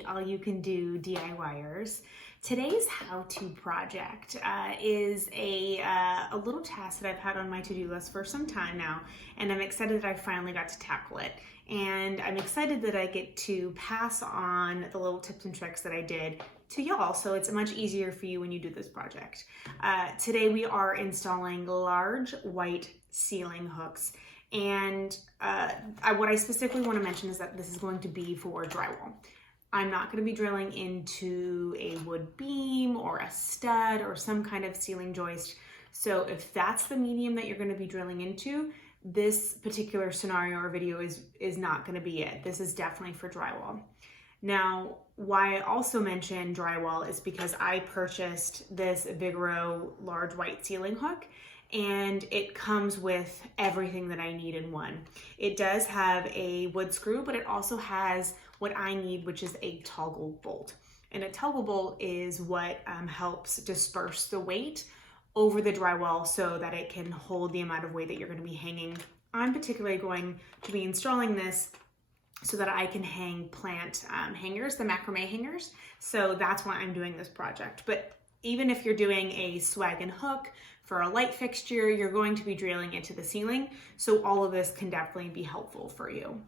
Hey, all you can do DIYers. Today's how-to project is a little task that I've had on my to-do list for some time now, and I'm excited that I finally got to tackle it. And I'm excited that I get to pass on the little tips and tricks that I did to y'all, so it's much easier for you when you do this project. Today we are installing large white ceiling hooks. And what I specifically want to mention is that this is going to be for drywall. I'm not going to be drilling into a wood beam or a stud or some kind of ceiling joist. So if that's the medium that you're going to be drilling into, this particular scenario or video is not going to be it. This is definitely for drywall. Now, why I also mention drywall is because I purchased this Vigoro large white ceiling hook, and it comes with everything that I need in one. It does have a wood screw, but it also has what I need, which is a toggle bolt. And a toggle bolt is what helps disperse the weight over the drywall so that it can hold the amount of weight that you're going to be hanging. I'm particularly going to be installing this so that I can hang plant hangers, the macrame hangers. So that's why I'm doing this project. But even if you're doing a swag and hook for a light fixture, you're going to be drilling into the ceiling. So all of this can definitely be helpful for you.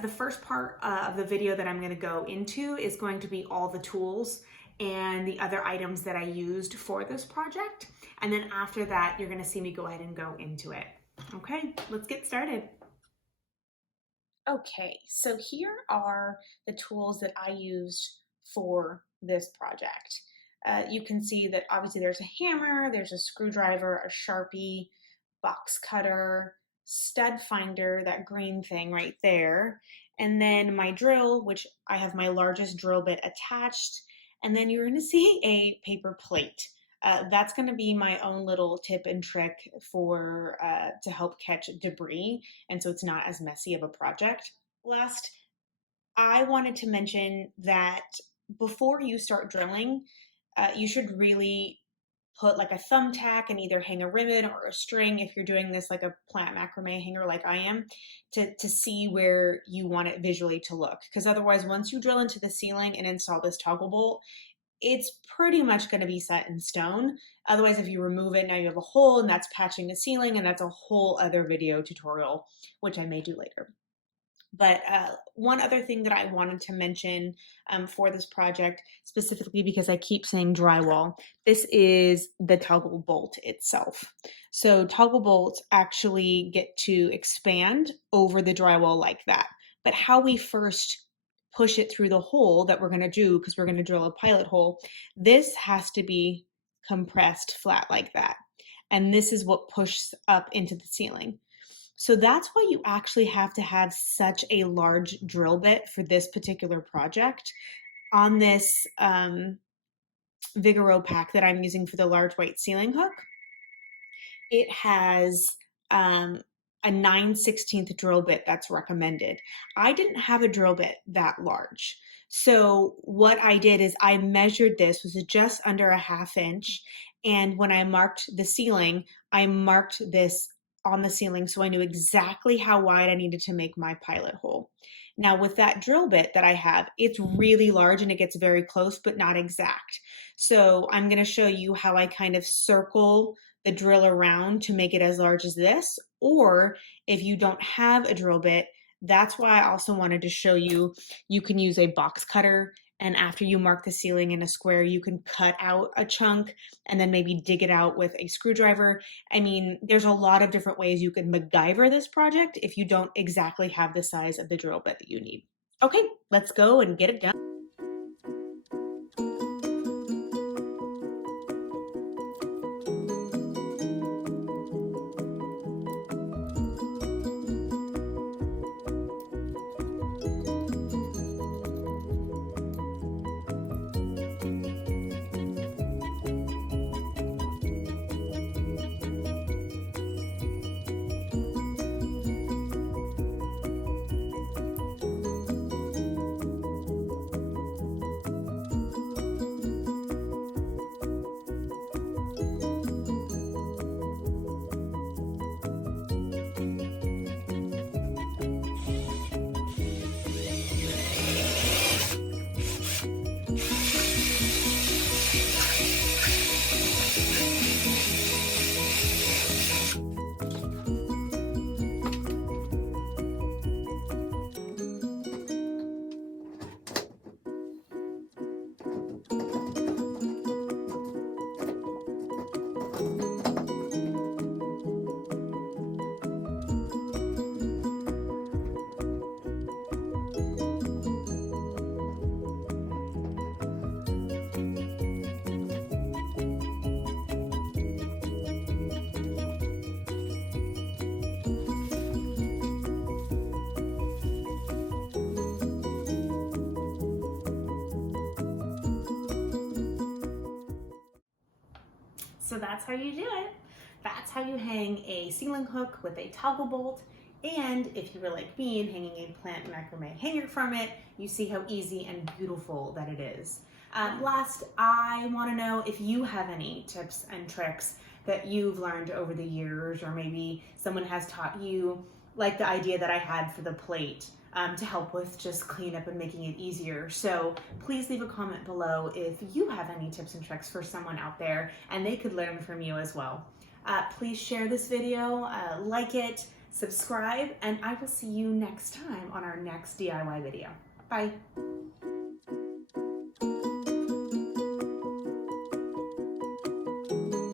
The first part of the video that I'm going to go into is going to be all the tools and the other items that I used for this project. And then after that, you're going to see me go ahead and go into it. Okay, let's get started. Okay, so here are the tools that I used for this project. You can see that obviously there's a hammer, there's a screwdriver, a Sharpie, box cutter, stud finder, that green thing right there, and then my drill, which I have my largest drill bit attached, and then you're going to see a paper plate. That's going to be my own little tip and trick for to help catch debris, and so it's not as messy of a project. Last, I wanted to mention that before you start drilling, you should really put like a thumbtack and either hang a ribbon or a string if you're doing this like a plant macrame hanger like I am to see where you want it visually to look. Because otherwise, once you drill into the ceiling and install this toggle bolt, it's pretty much going to be set in stone. Otherwise, if you remove it, now you have a hole and that's patching the ceiling, and that's a whole other video tutorial, which I may do later. But one other thing that I wanted to mention for this project, specifically because I keep saying drywall, this is the toggle bolt itself. So toggle bolts actually get to expand over the drywall like that. But how we first push it through the hole that we're going to do, because we're going to drill a pilot hole, this has to be compressed flat like that. And this is what pushes up into the ceiling. So that's why you actually have to have such a large drill bit for this particular project. On this Vigoro pack that I'm using for the large white ceiling hook, it has a 9/16 drill bit that's recommended. I didn't have a drill bit that large. So what I did is I measured this, was just under a 1/2 inch. And when I marked the ceiling, I marked this on the ceiling so I knew exactly how wide I needed to make my pilot hole. Now with that drill bit that I have, it's really large and it gets very close, but not exact. So I'm going to show you how I kind of circle the drill around to make it as large as this. Or if you don't have a drill bit, that's why I also wanted to show you, you can use a box cutter, and after you mark the ceiling in a square, you can cut out a chunk and then maybe dig it out with a screwdriver. I mean, there's a lot of different ways you can MacGyver this project if you don't exactly have the size of the drill bit that you need. Okay, let's go and get it done. So that's how you do it. That's how you hang a ceiling hook with a toggle bolt. And if you were like me and hanging a plant macrame hanger from it, you see how easy and beautiful that it is. Last, I want to know if you have any tips and tricks that you've learned over the years, or maybe someone has taught you, like the idea that I had for the plate, to help with just cleanup and making it easier. So please leave a comment below if you have any tips and tricks for someone out there and they could learn from you as well. Please share this video, like it, subscribe, and I will see you next time on our next DIY video. Bye.